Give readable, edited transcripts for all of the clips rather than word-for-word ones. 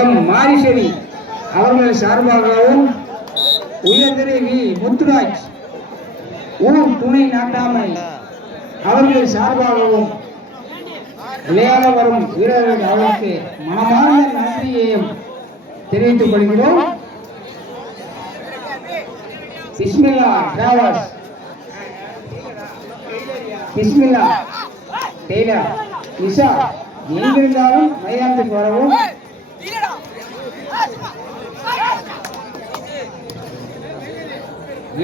M மாரிசெரி அவர்கள் சார்பாகவும் உயர்திரை we Muthuraj ஊர் துணை நாட்டாமை அவர்கள் சார்பாகவும் விளையாட வரும் வீரர்கள் அவர்களுக்கு மனமார்ந்த நன்றியையும் தெரிவித்துக் கொள்கிறோம். பிஸ்மில்லா டிராவல்ஸ், பிஸ்மில்லா டெய்லர், நிஷா எங்கிருந்தாலும் மைதானத்துக்கு வரவும்.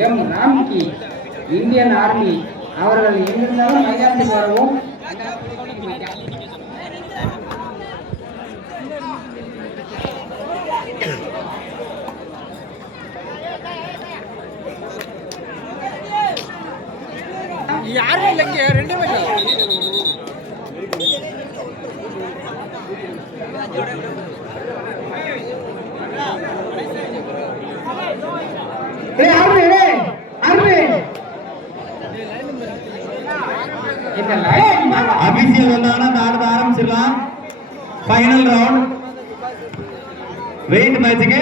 எம் ராம்கி இந்தியன் ஆர்மி அவர்கள் எங்கிருந்தாலும் மைதானத்துக்கு வரவும். யாரும் இல்லைங்க, ரெண்டுமே அபிஷியல் வந்தாங்கன்னா இந்த ஆட்டத்தை ஆரம்பிச்சிடலாம். ஃபைனல் ரவுண்ட் வெயிட் மேட்சுக்கு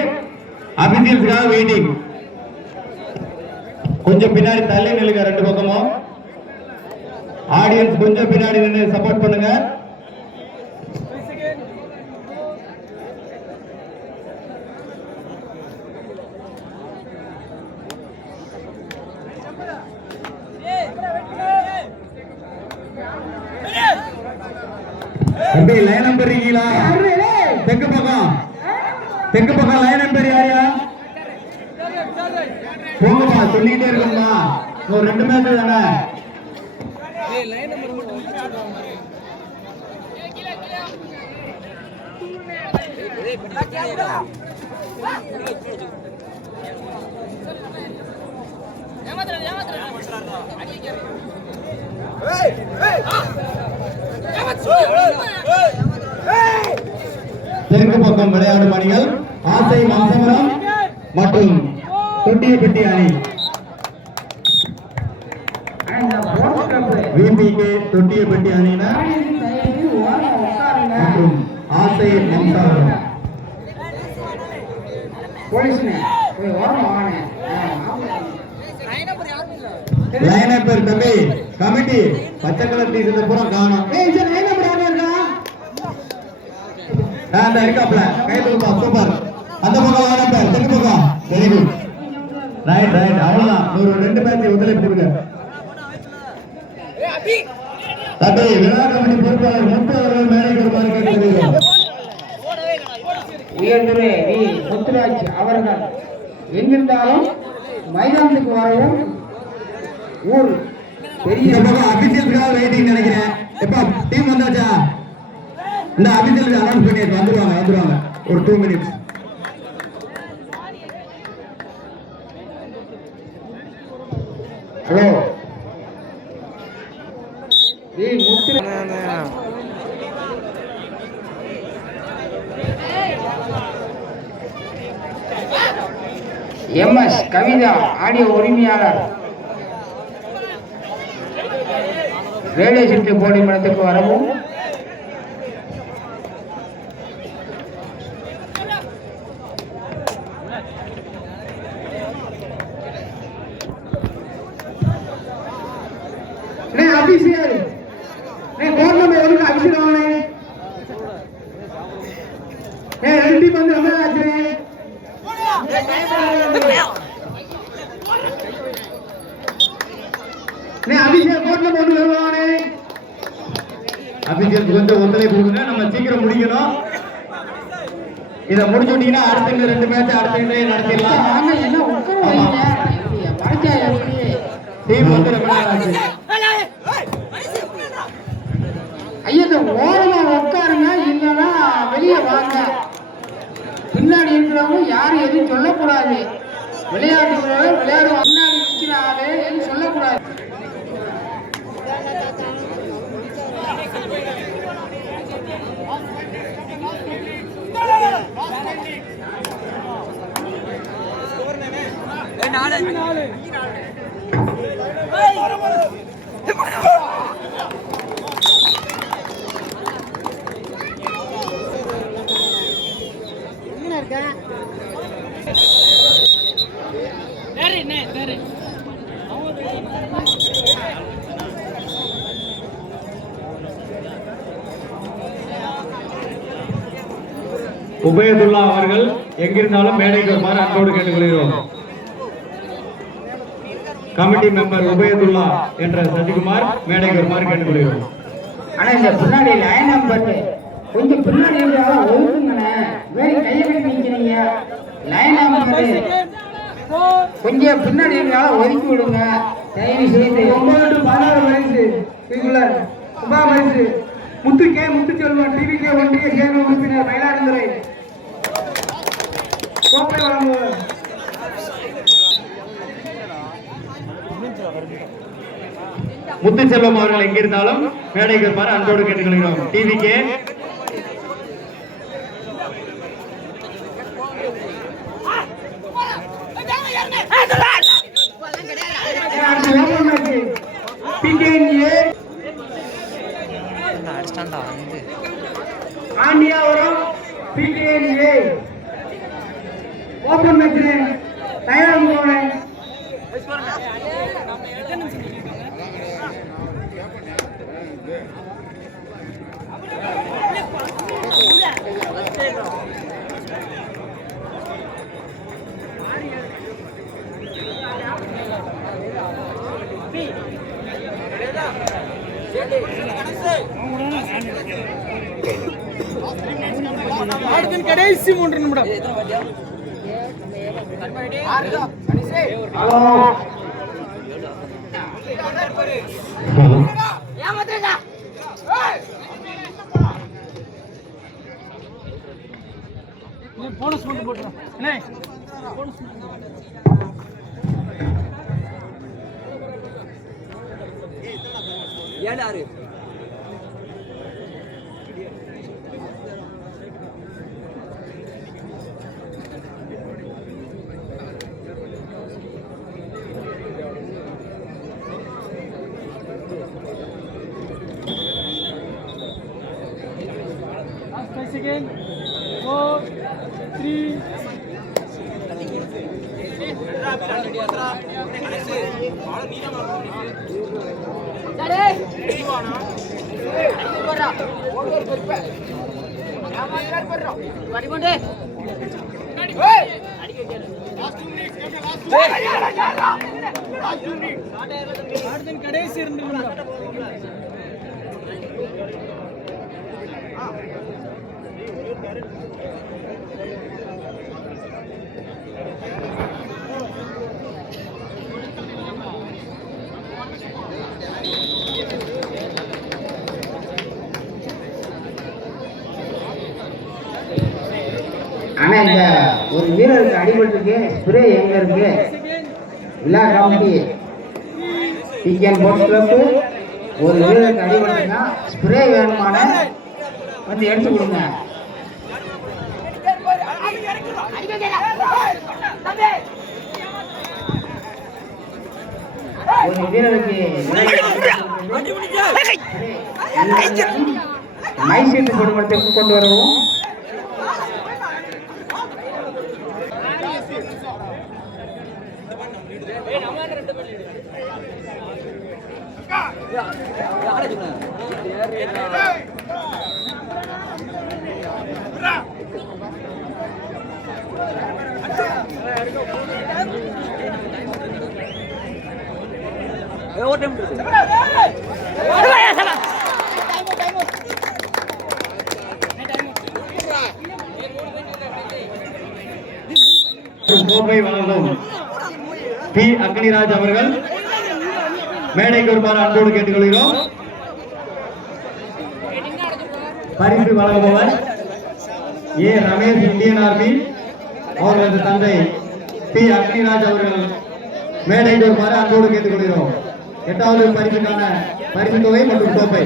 அபிஷியல்ஸ்க்காக வெயிட்டிங். கொஞ்சம் பின்னாடி தள்ளி நில்லுங்க, ரெண்டு பக்கமும் ஆடியன்ஸ் கொஞ்சம் பின்னாடி நின்று சப்போர்ட் பண்ணுங்க. லைன் நம்பர் இருக்கீங்களா? தெற்கு பக்கம் லைன் நம்பர் யாரையா போங்கப்பா, சொல்லிட்டே இருக்குமா. ஒரு 2 மேட்ச் தானே. தெற்கு பக்கம் விளையாடும் அணிகள் ஆசை மாசமரம் மற்றும் தொட்டியப்பட்டி அணி. விபிகே தொட்டியப்பட்டி அணியினர் மற்றும் ஆசை மாசமரம். லைன் நம்பர் தம்பி கமிட்டி பச்சை கலர் டீஷர்ட் பூரா காணோம். இருக்காப்ல கை தூப்பா, சூப்பர். அந்த பக்கம் லைன் நம்பர் தெற்கு பக்கம். வெரி குட், ரைட் ரைட், அவ்வளவுதான். ஒரு 2 மேட்ச் ஒத்துழைப்பு கொடுங்க. தம்பி விழா கமிட்டி பொறுப்பாளர் முத்து அவர்கள் மேனேஜர் கேட்கிறீர்கள். உயர்திரை வி முத்துராஜ் அவர்கள் எங்கிருந்தாலும் மைதானத்துக்கு வரவும். ஊர் பெரிய அபிஷியல்ஸ்க்காக வெயிட்டிங் நினைக்கிறேன். எப்ப டீம் வந்தாச்சா? இந்த அபிஷியலுக்கு அனௌன்ஸ் பண்ணிட்டு வந்துருவாங்க ஒரு 2 minutes. Hello MS Kavitha audio உரிமையாளர் ரேடியோ சிட்டு போடி மடத்துக்கு வரவும். அபிஷியல் கோர்னமெண்ட் எதுக்கு அபிஷியல் ஆனே? 2 டீம் வந்து ரொம்ப ஆச்சு. அபிஷேக் கோர்ட்ல போட்டு வருவானே. அபிஷேக் கொஞ்சம் ஒத்துழைப்பு கொடுங்க, நம்ம சீக்கிரம் முடிக்கணும். இத முடிச்சுட்டீங்கன்னா அடுத்த 2 மேட்ச் அடுத்த நடத்திடலாம். டீம் வந்து ரொம்ப நாள் ஆச்சு. ஐயா ஓரமா உட்காருங்க, இல்லைன்னா வெளியே வாங்க. பின்னாடி இருக்கிறவங்க யாரும் எதுவும் சொல்லக்கூடாது. விளையாடுறவங்க விளையாடுவாங்க, பின்னாடி நிற்கிற ஆளு எதுவும் சொல்லக்கூடாது. உபயதுல்லா அவர்கள் எங்கிருந்தாலும் மேடைக்கு வருமாறு அன்போடு கேட்டுக்கொள்கிறோம். கமிட்டி மெம்பர் உபயதுல்லா என்ற சசிகுமார் மேடைக்கு வருமாறு கேட்டுக்கொள்கிறோம். ஆனா இந்த பின்னாடி லைன் நம்பர் கொஞ்சம் பின்னாடி ஒதுக்குங்கண்ணே. வேற கையை கட்டி நிக்கிறீங்க. லைன் நம்பர் கொஞ்சம் பின்னாடி ஒதுக்கி விடுங்க தயவு செய்து. 9 to 16 வயசு இதுல உபா வயசு முத்துச்செல்வன் டிவிகே ஒன்றிய சேர்ந்த உறுப்பினர் மயிலாடுதுறை கோப்பை வழங்குவார். முத்துச்செல்வம் அவர்கள் எங்கிருந்தாலும் மேடைக்கு வருமாறு அன்போடு கேட்டுக்கொள்கிறோம். டிவிகே ஆண்டியாவரம் பிகேஎன்ஏ ஓபன் மேட்ச் தயாராக போறேன். கடைசி 3 நிமிடம். போனஸ் மட்டும் போட்டுறோம். Again, 4, 3. கடைசி 2 நிமிடம். ஆனா இந்த ஒரு வீரருக்கு அடிபட்டு ஸ்ப்ரே எங்க இருக்கு? விழா கமிட்டி பிகேஎன் ஸ்போர்ட்ஸ் கிளப் ஒரு வீரருக்கு அடிபட்டுனா ஸ்ப்ரே வேணுமான வந்து எடுத்து கொடுங்க. ஒரு வீரருக்கு மைசீட்டு கொடுமடத்திற்கு கொண்டு வரவும். கோப்பை வழங்கும் பி அக்னிராஜ் அவர்கள் மேடைக்கு வருமாறு அன்போடு கேட்டுக்கொள்கிறோம். பரிசு வழங்குபவர் ஏ ரமேஷ், இந்தியன் ஆர்மி. அவர்களது தந்தை பி அக்னிராஜ் அவர்கள் மேடைக்கு வருமாறு அன்போடு கேட்டுக்கொள்கிறோம். 8வது பரிசுக்கான பரிசு தொகை மற்றும் கோப்பை